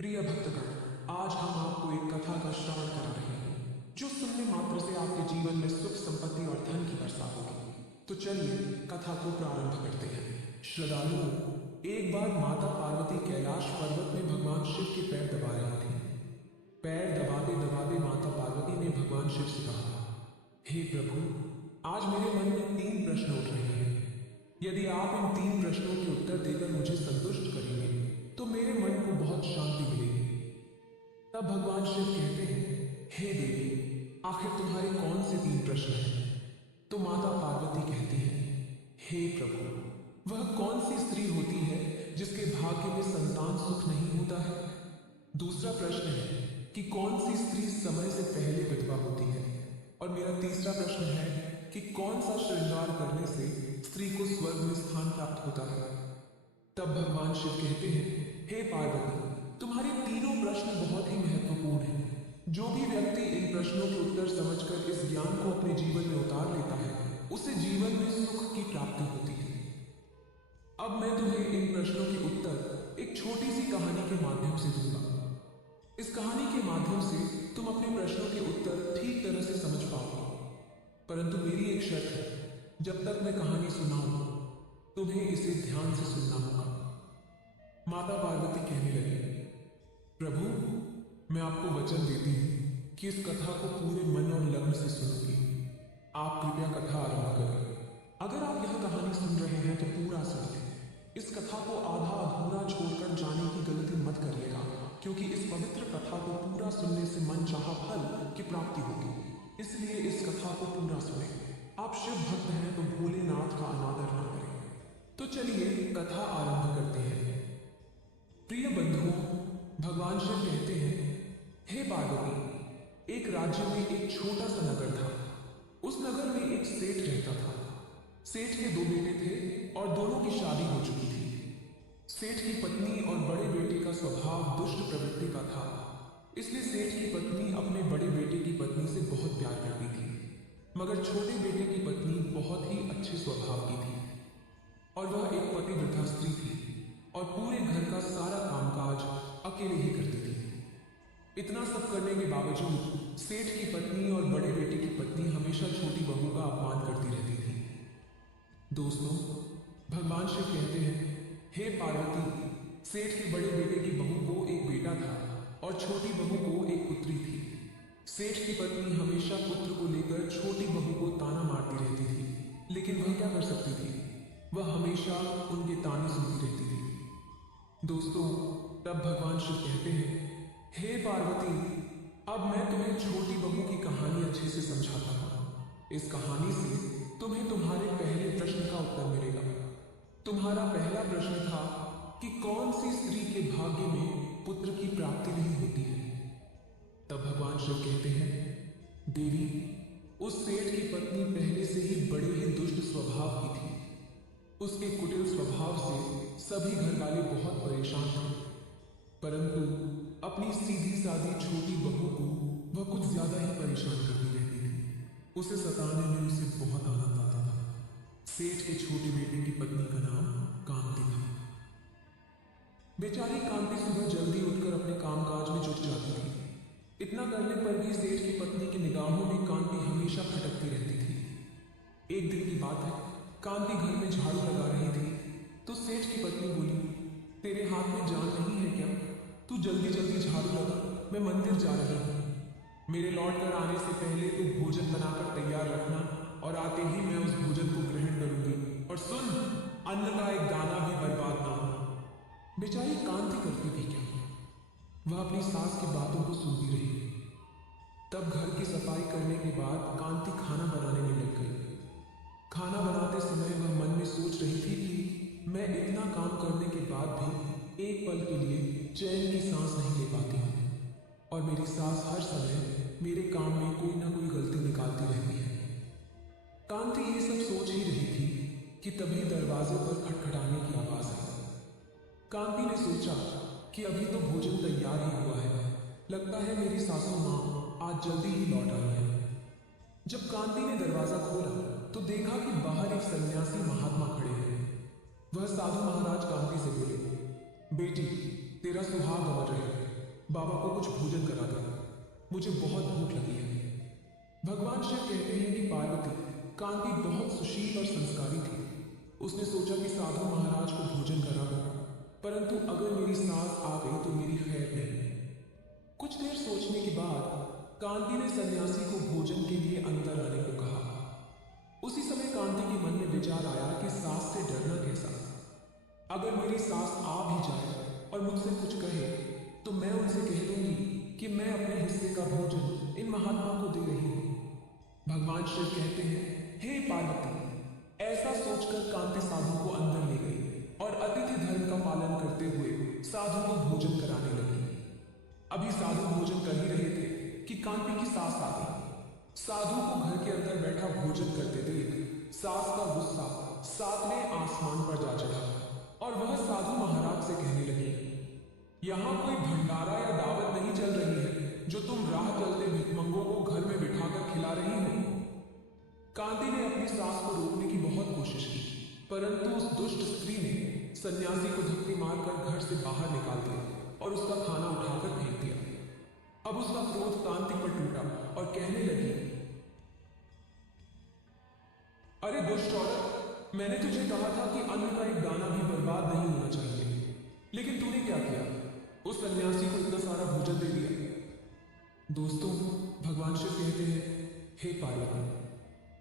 प्रिय भक्तगण, आज हम आपको एक कथा का श्रवण करा रहे हैं जो सुनने मात्र से आपके जीवन में सुख संपत्ति और धन की वर्षा होगी। तो चलिए कथा को प्रारंभ करते हैं। श्रद्धालुओं, एक बार माता पार्वती कैलाश पर्वत में भगवान शिव के पैर दबा रही थी। पैर दबाते दबाते माता पार्वती ने भगवान शिव से कहा, हे प्रभु, आज मेरे मन में 3 प्रश्न उठ रहे हैं। यदि आप इन 3 प्रश्नों के उत्तर देकर मुझे संतुष्ट करेंगे तो मेरे मन को बहुत शांति मिलेगी। तब भगवान शिव कहते हैं, हे देवी, आखिर तुम्हारे कौन से 3 प्रश्न हैं? तो माता पार्वती कहती है, हे प्रभु, वह कौन सी स्त्री होती है जिसके भाग्य में संतान सुख नहीं होता है? दूसरा प्रश्न है कि कौन सी स्त्री समय से पहले विधवा होती है? और मेरा तीसरा प्रश्न है कि कौन सा श्रृंगार करने से स्त्री को स्वर्ग में स्थान प्राप्त होता है? तब भगवान शिव कहते हैं, हे पार्वती, तुम्हारे तीनों प्रश्न बहुत ही महत्वपूर्ण हैं। जो भी व्यक्ति इन प्रश्नों के उत्तर समझकर इस ज्ञान को अपने जीवन में उतार लेता है, उसे जीवन में सुख की प्राप्ति होती है। अब मैं तुम्हें इन प्रश्नों के उत्तर एक छोटी सी कहानी के माध्यम से दूंगा। इस कहानी के माध्यम से तुम अपने प्रश्नों के उत्तर ठीक तरह से समझ पाओगे। परंतु मेरी एक शर्त है, जब तक मैं कहानी सुनाऊं तुम्हें इसे ध्यान से सुनना होगा। माता पार्वती कहने लगी, प्रभु, मैं आपको वचन देती हूं कि इस कथा को पूरे मन और लगन से सुनूंगी। आप कृपया कथा आरंभ करें। अगर आप यह कहानी सुन रहे हैं तो पूरा सुनिए। इस कथा को आधा अधूरा छोड़कर जाने की गलती मत करिएगा, क्योंकि इस पवित्र कथा को पूरा सुनने से मन चाहा फल की प्राप्ति होगी। इसलिए इस कथा को पूरा सुने। आप शिव भक्त हैं तो भोलेनाथ का अनादर न करें। तो चलिए कथा आरंभ करते हैं। प्रिय बंधुओं, भगवान शिव कहते हैं, हे पार्वती, एक राज्य में एक छोटा सा नगर था। उस नगर में एक सेठ रहता था। सेठ के 2 बेटे थे और दोनों की शादी हो चुकी थी। सेठ की पत्नी और बड़े बेटे का स्वभाव दुष्ट प्रवृत्ति का था, इसलिए सेठ की पत्नी अपने बड़े बेटे की पत्नी से बहुत प्यार करती थी। मगर छोटे बेटे की पत्नी बहुत ही अच्छे स्वभाव की थी और वह एक पतिव्रता स्त्री थी और पूरे घर का सारा कामकाज अकेले ही करती थी। इतना सब करने के बावजूद सेठ की पत्नी और बड़े बेटे की पत्नी हमेशा छोटी बहू का अपमान करती रहती थी। दोस्तों, भगवान शिव कहते हैं, हे पार्वती, सेठ के बड़े बेटे की बहू को एक बेटा था और छोटी बहू को एक पुत्री थी। सेठ की पत्नी हमेशा पुत्र को लेकर छोटी बहू को ताना मारती रहती थी, लेकिन वह क्या कर सकती थी? वह हमेशा उनके ताने सुनती रहती थी। दोस्तों, तब भगवान शिव कहते हैं, हे पार्वती, अब मैं तुम्हें छोटी बहू की कहानी अच्छे से समझाता हूं। इस कहानी से तुम्हें तुम्हारे पहले प्रश्न का उत्तर मिलेगा। तुम्हारा पहला प्रश्न था कि कौन सी स्त्री के भाग्य में पुत्र की प्राप्ति नहीं होती है। तब भगवान शिव कहते हैं, देवी, उस सेठ की पत्नी पहले से ही बड़े ही दुष्ट स्वभाव की थी। उसके कुटिल स्वभाव से सभी घर वाले बहुत परेशान थे, परंतु अपनी सीधी सादी छोटी बहू को वह कुछ ज्यादा ही परेशान करती रहती थी। उसे सताने में उसे बहुत आनंद आता था। सेठ के छोटे बेटे की पत्नी का नाम कांति था। बेचारी कांति सुबह जल्दी उठकर अपने कामकाज में जुट जाती थी। इतना करने पर भी सेठ की पत्नी की निगाहों में कांति हमेशा भटकती रहती थी। एक दिन की बात है, कांति घर में झाड़ू लगा रही थी तो सेठ की पत्नी बोली, तेरे हाथ में जान नहीं है क्या? तू जल्दी जल्दी झाड़ू लगा, मैं मंदिर जा रही हूँ। मेरे लौट कर आने से पहले तू भोजन बनाकर तैयार रखना और आते ही मैं उस भोजन को ग्रहण करूंगी। और सुन, अन्न का एक दाना भी बर्बाद ना हो। बेचारी कांति करती थी क्या? वह अपनी सास की बातों को सुनती रही। तब घर की सफाई करने के बाद कांति खाना बनाने में लग गई। खाना बनाते समय वह मन में सोच रही थी कि मैं इतना काम करने के बाद भी एक पल के लिए चैन की सांस नहीं ले पाती हूँ और मेरी सास हर समय मेरे काम में कोई ना कोई गलती निकालती रहती है। कांति ये सब सोच ही रही थी कि तभी दरवाजे पर खटखटाने की आवाज आई। कांति ने सोचा कि अभी तो भोजन तैयार ही हुआ है, लगता है मेरी सासू माँ आज जल्दी ही लौट आई है। जब कांति ने दरवाजा खोला तो देखा कि बाहर एक सन्यासी महात्मा खड़े हैं। वह साधु महाराज कांति से बोले, बेटी, तेरा सुहाग अमर रहे। बाबा को कुछ भोजन करा दो, मुझे बहुत भूख लगी है। भगवान शिव कहते हैं कि पार्वती, कांति बहुत सुशील और संस्कारी थी। उसने सोचा कि साधु महाराज को भोजन करा दो, परंतु अगर मेरी सास आ गई तो मेरी खैर नहीं। कुछ देर सोचने के बाद कांति ने सन्यासी को भोजन के लिए अंदर आने को कहा। उसी समय कांति के मन में विचार आया कि सास से डरना कैसा। अगर मेरी सास आ भी जाए और मुझसे कुछ कहे तो मैं उनसे कह दूंगी कि मैं अपने हिस्से का भोजन इन महात्मा को दे रही हूं। भगवान शिव कहते हैं, हे पार्वती। ऐसा सोचकर कांति साधु को अंदर ले गई और अतिथि धर्म का पालन करते हुए साधु को भोजन कराने लगी। अभी साधु भोजन कर ही रहे थे कि कांति की सास आ गई। साधु को घर के अंदर बैठा भोजन करते देख सास का गुस्सा सातवें आसमान पर जा चढ़ा और वह साधु महाराज से कहने लगी, यहाँ कोई भंडारा या दावत नहीं चल रही है जो तुम राह चलते भिखमंगों को घर में बिठाकर खिला रही हो। कांति ने अपनी सास को रोकने की बहुत कोशिश की, परंतु उस दुष्ट स्त्री ने सन्यासी को धक्के मारकर घर से बाहर निकाल दिया और उसका खाना उठाकर फेंक दिया। अब उसका क्रोध कांति पर टूटा और कहने लगी, अरे दुष्ट औरत, मैंने तुझे कहा था कि अन्न का एक दाना भी बर्बाद नहीं होना चाहिए, लेकिन तूने क्या किया? उस सन्यासी को इतना सारा भोजन दे दिया। दोस्तों, भगवान शिव कहते हैं, हे पार्वती।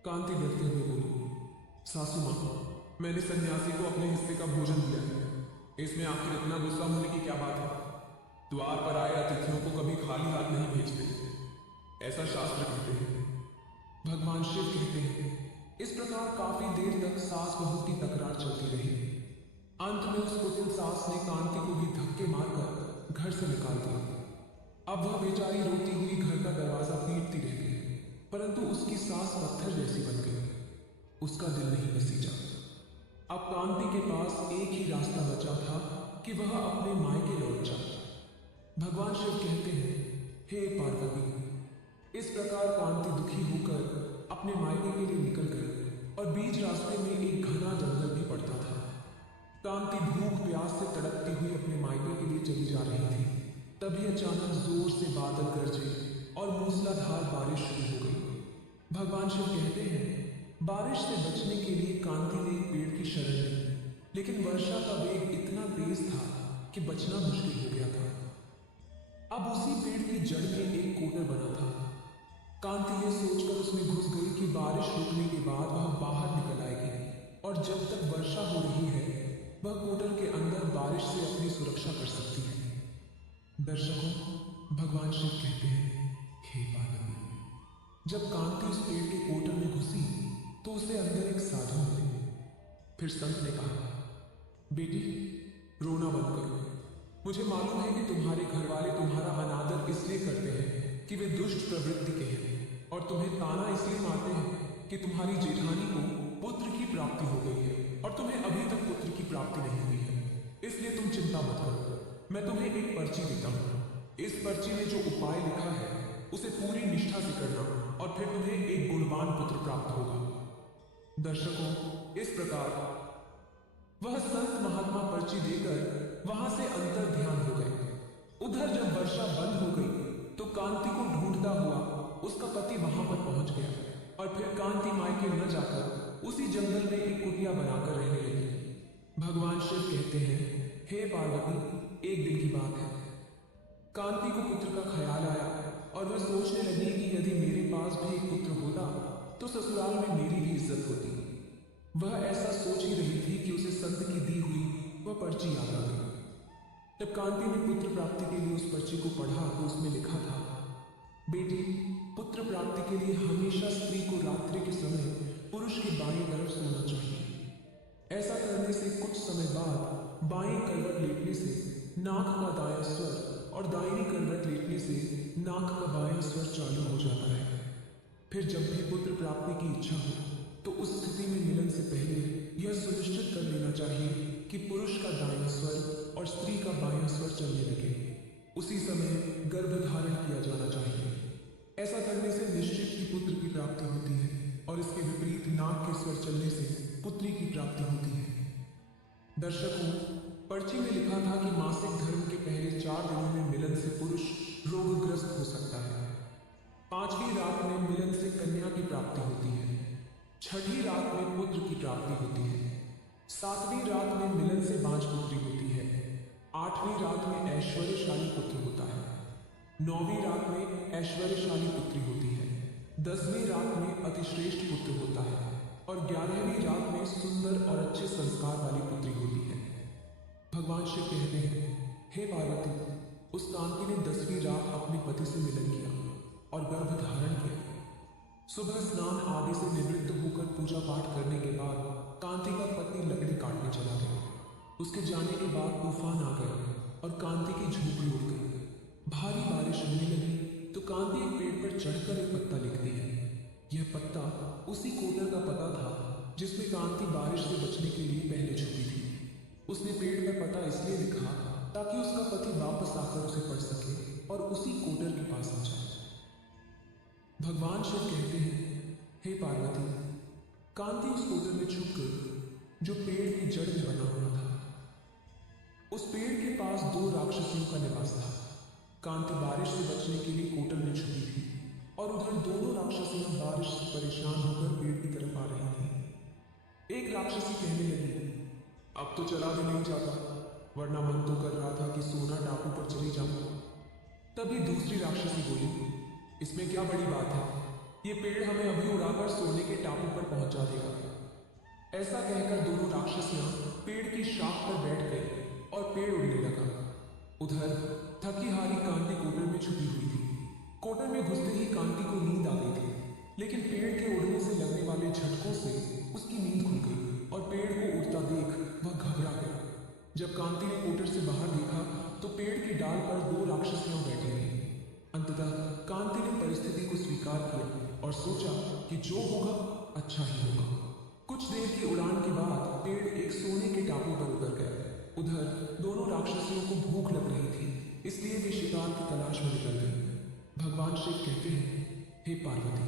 कांति डरते हुए बोली, सासू मां, मैंने सन्यासी को अपने हिस्से का भोजन दिया है, इसमें आखिर इतना गुस्सा होने की क्या बात है? द्वार पर आए अतिथियों को कभी खाली हाथ नहीं भेजते, ऐसा शास्त्र कहते हैं। भगवान शिव कहते हैं, इस प्रकार काफी देर तक सास बहू की तकरार चलती रही। अंत में उस कुटिल सास ने कांति को भी धक्के मारकर घर से निकाल दिया। अब वह बेचारी रोती हुई घर का दरवाजा पीटती रह गई, परंतु उसकी सास पत्थर जैसी बन गई। उसका दिल नहीं बसीजा। अब कांति के पास एक ही रास्ता बचा था कि वह अपने मायके लौट जाए। भगवान शिव कहते हैं, हे पार्वती। इस प्रकार कांति दुखी होकर अपने मायके के लिए निकल गई और बीच रास्ते में एक घना जंगल भी पड़ता था। कांति भूख प्यास से तड़पती हुई अपने मायके के लिए चली जा रही थी। तभी अचानक जोर से बादल गरजे और मूसलाधार बारिश शुरू हो गई। भगवान शिव कहते हैं, बारिश से बचने के लिए कांति ने एक पेड़ की शरण ली, लेकिन वर्षा का वेग इतना तेज था कि बचना मुश्किल हो गया था। अब उसी पेड़ की जड़ में एक कोटर बना था। कांति यह सोचकर उसमें घुस गई कि बारिश रुकने के बाद वह बाहर निकल आएगी और जब तक वर्षा हो रही है वह कोटर के अंदर बारिश से अपनी सुरक्षा कर सकती है। दर्शकों, भगवान शिव कहते हैं, हे पार्वती। जब कांति उस पेड़ के कोटर में घुसी तो उसे अंदर एक साधु मिले। फिर संत ने कहा, बेटी, रोना बंद करो। मुझे मालूम है कि तुम्हारे घर वाले तुम्हारा अनादर इसलिए करते हैं कि वे दुष्ट प्रवृत्ति के हैं और तुम्हें ताना इसलिए मारते हैं कि तुम्हारी जेठानी को पुत्र की प्राप्ति हो गई है और तुम्हें अभी तक पुत्र की प्राप्ति नहीं हुई है। इसलिए तुम चिंता मत करो, मैं तुम्हें एक पर्ची देता हूँ। इस पर्ची में जो उपाय लिखा है उसे पूरी निष्ठा से करना और फिर तुम्हें एक गुणवान पुत्र प्राप्त होगा। दर्शकों, इस प्रकार वह संत महात्मा पर्ची देकर वहां से अंतर ध्यान हो गए। उधर जब वर्षा बंद हो गई तो कांति को ढूंढता हुआ उसका पति वहां पर पहुंच गया और फिर कांति मायके न जाकर उसी जंगल में एक कुटिया बनाकर रहने लगी। भगवान शिव कहते हैं, हे पार्वती, एक दिन की बात है। कांति को पुत्र का ख्याल आया और वह सोचने लगी कि यदि मेरे पास भी एक पुत्र होता तो ससुराल में मेरी भी इज्जत होती। वह ऐसा सोच ही रही थी कि उसे संत की दी हुई वह पर्ची याद आ गई। जब कांति ने पुत्र प्राप्ति के लिए उस पर्ची को पढ़ा तो उसमें लिखा था, बेटी, पुत्र प्राप्ति के लिए हमेशा स्त्री को रात्रि के समय पुरुष के बाएं तरफ सोना चाहिए। ऐसा करने से कुछ समय बाद बाएं करवट लेटने से नाक का दायां स्वर और दाहिनी करवट लेटने से नाक का बायां स्वर चालू हो जाता है। फिर जब भी पुत्र प्राप्ति की इच्छा हो तो उस स्थिति में मिलन से पहले यह सुनिश्चित कर लेना चाहिए कि पुरुष का दायां स्वर और स्त्री का बायां स्वर चलने लगे। उसी समय गर्भधारण किया जाना चाहिए। ऐसा करने से निश्चित ही पुत्र की प्राप्ति होती है और इसके विपरीत नाक के स्वर चलने से पुत्री की प्राप्ति होती है। दर्शकों, पर्ची में लिखा था कि मासिक धर्म के पहले 4 दिनों में मिलन से पुरुष रात में मिलन से कन्या की प्राप्ति होती है। छठी रात में पुत्र की प्राप्ति होती है। सातवीं रात में मिलन से बांझ पुत्री होती है। आठवीं रात में ऐश्वर्यशाली पुत्र होता है। नौवीं रात में ऐश्वर्यशाली पुत्री होती है। 10वीं रात में अतिश्रेष्ठ पुत्र होता है और 11वीं रात में सुंदर और अच्छे संस्कार वाली पुत्री होती है। भगवान शिव कहते हैं, हे पार्वती, उस कांति ने 10वीं रात अपने पति से मिलन किया और गर्भ धारण किया। सुबह स्नान आदि से निवृत्त होकर पूजा पाठ करने के बाद कांति का पति लकड़ी काटने चला गया। उसके जाने के बाद तूफान आ गया और कांति की झोपड़ी उड़ गई। भारी बारिश होने लगी तो कांति एक पेड़ पर चढ़कर एक पत्ता लिखती है। यह पत्ता उसी कोटर का पता था जिसमें कांति बारिश से बचने के लिए पहले छुपी थी। उसने पेड़ पर पता इसलिए लिखा ताकि उसका पति वापस आकर उसे पढ़ सके और उसी कोटर के पास आ जाए। भगवान शिव कहते हैं, हे पार्वती, कांति उस कोटर में छुप गई जो पेड़ की जड़ में बना हुआ था। उस पेड़ के पास 2 राक्षसियों का निवास था। कांति बारिश से बचने के लिए कोटर में छुपी थी और उधर दोनों राक्षसियां बारिश से परेशान होकर पेड़ की तरफ आ रही थी। एक राक्षसी कहने लगी, अब तो चला भी नहीं जाता, वरना मन तो कर रहा था कि सोना टापू पर चली जाऊं। तभी दूसरी राक्षसी बोली, इसमें क्या बड़ी बात है, ये पेड़ हमें अभी उड़ाकर सोने के टापू पर पहुंचा देगा। ऐसा कहकर दोनों राक्षसियां पेड़ की शाख पर बैठ गई और पेड़ उड़ने लगा। उधर थकी हारी कांति कोटर में छुपी हुई थी। कोटर में घुसते ही कांति को नींद आ गई थी, लेकिन पेड़ के उड़ने से लगने वाले झटकों से उसकी नींद खुल गई और पेड़ को उड़ता देख वह घबरा गया। जब कांति ने कोटर से बाहर देखा तो पेड़ की डाल पर 2 राक्षसियां बैठी थी। अंततः कांति ने परिस्थिति को स्वीकार किया और सोचा कि जो होगा अच्छा ही होगा। कुछ देर की उड़ान के बाद पेड़ एक सोने के टापू पर उतर गया। उधर दोनों राक्षसियों को भूख लग रही थी, इसलिए वे शिकार की तलाश में निकल गए। भगवान शिव कहते हैं, हे पार्वती,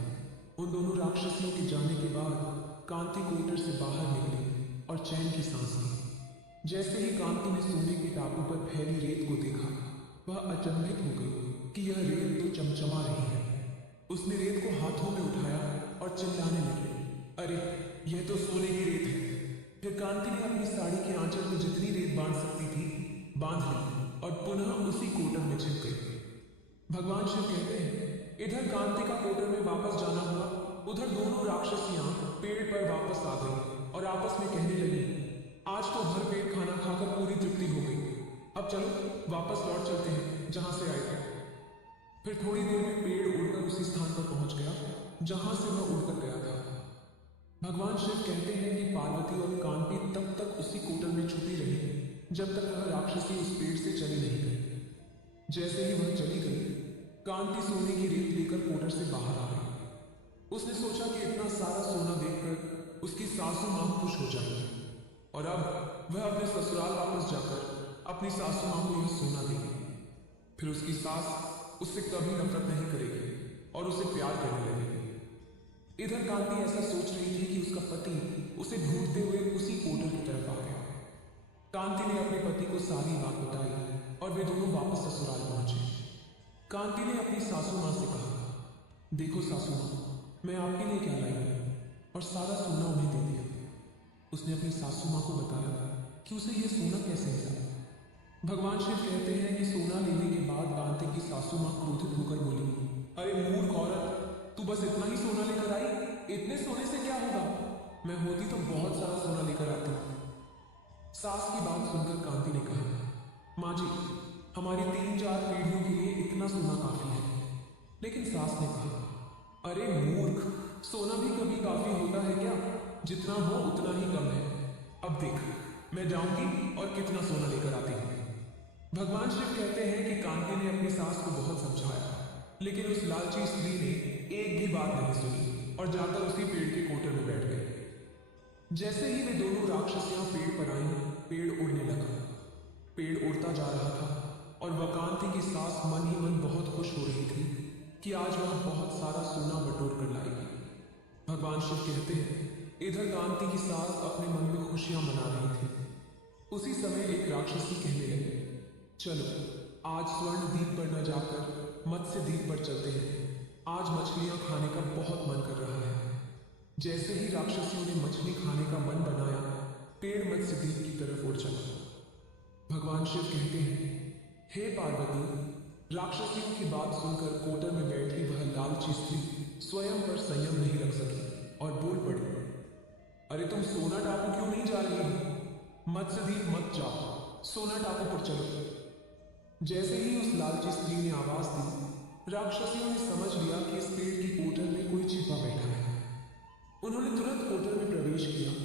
उन दोनों राक्षसियों के जाने के बाद कांति कोटर से बाहर निकली और चैन की सांस ली। जैसे ही कांति ने सोने के टापू पर फैली रेत को देखा, वह अचंभित हो गई कि यह रेत तो चमचमा रही है। उसने रेत को हाथों में उठाया और चिल्लाने लगी, अरे यह तो सोने की रेत है। फिर कांति ने अपनी साड़ी के आंचल में जितनी रेत बांध सकती थी बांध ली और पुनः उसी कोटर में छिप गई। भगवान शिव कहते हैं, इधर कांति का कोटर में वापस जाना हुआ, उधर दोनों राक्षसियां पेड़ पर वापस आ गई और आपस में कहने लगी, आज तो भर पेट खाना खाकर पूरी तृप्ति हो गई, अब चलो वापस लौट चलते हैं जहां से आए थे। फिर थोड़ी देर में पेड़ उड़कर उसी स्थान पर पहुंच गया जहां से वह उड़कर गया था। भगवान शिव कहते हैं कि पार्वती और कांति तब तक उसी कोटर में छुपी रही जब तक वह राक्षसी उस पेड़ से चली नहीं गई। जैसे ही वह चली गई, कांति सोने की रेत लेकर कोटर से बाहर आ गई। उसने सोचा कि इतना सारा सोना देखकर उसकी सासू मां खुश हो जाएगी और अब वह अपने ससुराल वापस जाकर अपनी सासू मां को यह सोना देगी। फिर उसकी सास उससे कभी नफरत नहीं करेगी और उसे प्यार करने लगेगी। इधर कांति ऐसा सोच रही थी कि उसका पति उसे ढूंढते हुए उसी कोटर की तरफ आ गया। कांति ने अपने पति को सारी बात बताई और वे दोनों वापस ससुराल पहुंचे। कांति ने अपनी सासू मां से कहा, देखो सासू मां, मैं आपके लिए क्या लाई हूं, और सारा सोना उन्हें दे दिया। उसने अपनी सासू मां को बताया कि उसे यह सोना कैसे मिला। भगवान शिव कहते हैं कि सोना लेने के बाद कांति की सासू मां क्रोधित होकर बोली, अरे मूर्ख औरत, तू बस इतना ही सोना लेकर आई, इतने सोने से क्या होगा, मैं होती तो बहुत सारा सोना लेकर आती। सास की बात सुनकर कांति ने कहा, माँ जी, हमारी 3-4 पीढ़ियों के लिए इतना सोना काफी है। लेकिन सास ने कहा, अरे मूर्ख, सोना भी कभी काफी होता है क्या, जितना हो उतना ही कम है। अब देख, मैं जाऊंगी और कितना सोना लेकर आती हूँ। भगवान शिव कहते हैं कि कांति ने अपनी सास को बहुत समझाया, लेकिन उस लालची स्त्री ने एक भी बात नहीं सुनी और जाकर उसी पेड़ के कोटर में बैठ गई। जैसे ही वे दोनों राक्षसियां पेड़ पर आईं, पेड़ उड़ने लगा। पेड़ उड़ता जा रहा था और वह कांति की सास मन ही मन बहुत खुश हो रही थी कि आज वह बहुत सारा सोना बटोर कर लाएगी। भगवान शिव कहते हैं, इधर कांति की सास अपने मन में खुशियां मना रही थी। उसी समय एक राक्षसी कहने लगी, चलो आज स्वर्ण द्वीप पर न जाकर मत्स्य द्वीप पर चलते हैं। आज मछलियां खाने का बहुत मन कर रहा है। जैसे ही राक्षसियों ने मछली खाने का मन बनाया, पेड़ मत्स्यद्वीप की तरफ उड़ चला। भगवान शिव कहते हैं, हे पार्वती, राक्षसियों की बात सुनकर कोटर में बैठी वह लालची स्त्री स्वयं पर संयम नहीं रख सकी और बोल पड़ी, अरे तुम सोना टापू क्यों नहीं जा रही हो? मत्स्यद्वीप मत जाओ, सोना टापू पर चलो। जैसे ही उस लालची स्त्री ने आवाज दी, राक्षसियों ने समझ लिया कि इस पेड़ की कोटर में कोई छिपा बैठा है। उन्होंने तुरंत कोटर में प्रवेश किया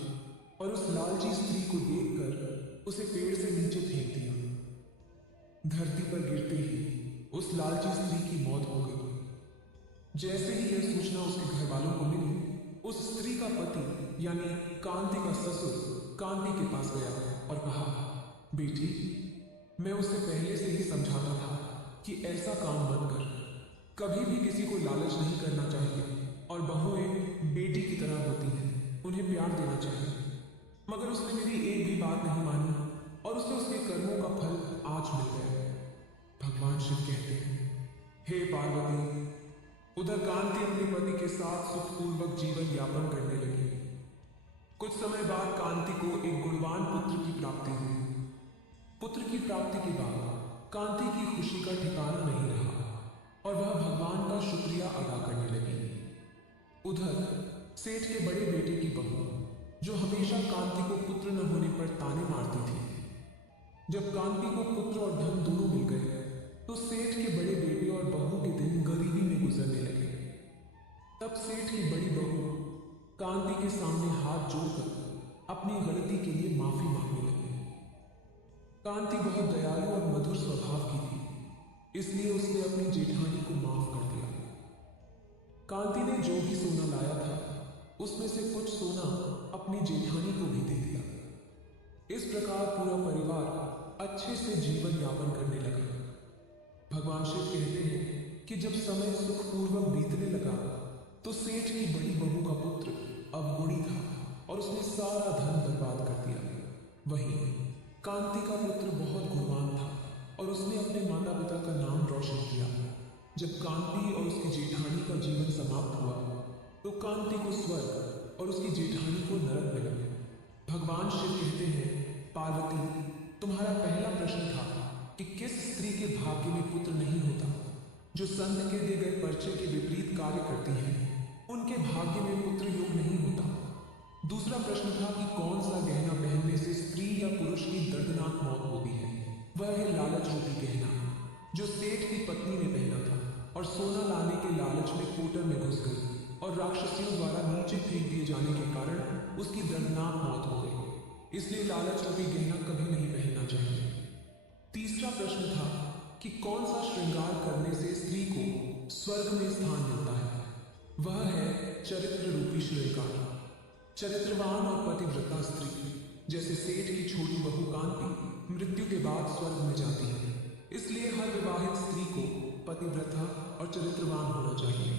और उस लालची स्त्री को देखकर उसे पेड़ से नीचे फेंक दिया। धरती पर गिरते ही उस लालची स्त्री की मौत हो गई। जैसे ही यह सूचना उसके घर वालों को मिली, उस स्त्री का पति यानी कांति का ससुर कांति के पास गया और कहा, बेटी, मैं उसे पहले से ही समझाता था कि ऐसा काम मत कर। कभी भी किसी को लालच नहीं करना चाहिए और बहू एक बेटी की तरह होती है, उन्हें प्यार देना चाहिए। मगर उसने मेरी एक भी बात नहीं मानी और उसे उसके कर्मों का फल आज मिल गया। भगवान शिव कहते हैं, हे पार्वती, उधर कांति अपने पति के साथ सुखपूर्वक जीवन यापन करने लगी। कुछ समय बाद कांति को एक गुणवान पुत्र की प्राप्ति हुई। पुत्र की प्राप्ति के बाद कांति की खुशी का ठिकाना नहीं रहा और वह भगवान का शुक्रिया अदा करने लगी। उधर सेठ के बड़े बेटे की बहू, जो हमेशा कांति को पुत्र न होने पर ताने मारती थी, जब कांति को पुत्र और धन दोनों मिल गए तो सेठ के बड़े बेटे और बहू के दिन गरीबी में गुजरने लगे। तब सेठ की बड़ी बहू कांति के सामने हाथ जोड़कर अपनी गलती के लिए माफी मांगने लगी। कांति बहुत दयालु और मधुर स्वभाव की थी, इसलिए उसने अपनी जेठानी को माफ कर दिया। कांति ने जो भी सोना लाया था, उसमें से कुछ सोना अपनी जेठानी को भी दे दिया। इस प्रकार पूरा परिवार अच्छे से जीवन यापन करने लगा। भगवान शिव कहते हैं कि जब समय सुखपूर्वक बीतने लगा तो सेठ की बड़ी बहू का पुत्र अवगुणी था और उसने सारा धन बर्बाद कर दिया। वहीं कांति का पुत्र बहुत गुणवान था और उसने अपने माता पिता का नाम रोशन किया। जब कांति और उसकी जेठानी का जीवन समाप्त हुआ तो कांति को स्वर्ग और उसकी जेठानी को नरक मिला। भगवान शिव कहते हैं, पार्वती, तुम्हारा पहला प्रश्न था कि किस स्त्री के भाग्य में पुत्र नहीं होता। जो संत के दिए गए पर्चे के विपरीत कार्य करती है, उनके भाग्य में पुत्र योग नहीं होता। दूसरा प्रश्न था कि कौन सा गहना पहनने से स्त्री या पुरुष की दर्दनाक मौत होती है। वह है लालच रूपी गहना, जो सेठ की पत्नी ने पहना था और सोना लाने के लालच में कोटर में घुस गई और राक्षसियों द्वारा नीचे फेंक दिए जाने के कारण उसकी दर्दनाक मौत हो गई। इसलिए लालच रूपी गहना कभी नहीं पहनना चाहिए। तीसरा प्रश्न था कि कौन सा श्रृंगार करने से स्त्री को स्वर्ग में स्थान मिलता है। वह है चरित्र रूपी श्रृंगार। चरित्रवान और पतिव्रता स्त्री, जैसे सेठ की छोटी बहू कांति मृत्यु के बाद स्वर्ग में जाती है, इसलिए हर विवाहित स्त्री को पतिव्रता और चरित्रवान होना चाहिए।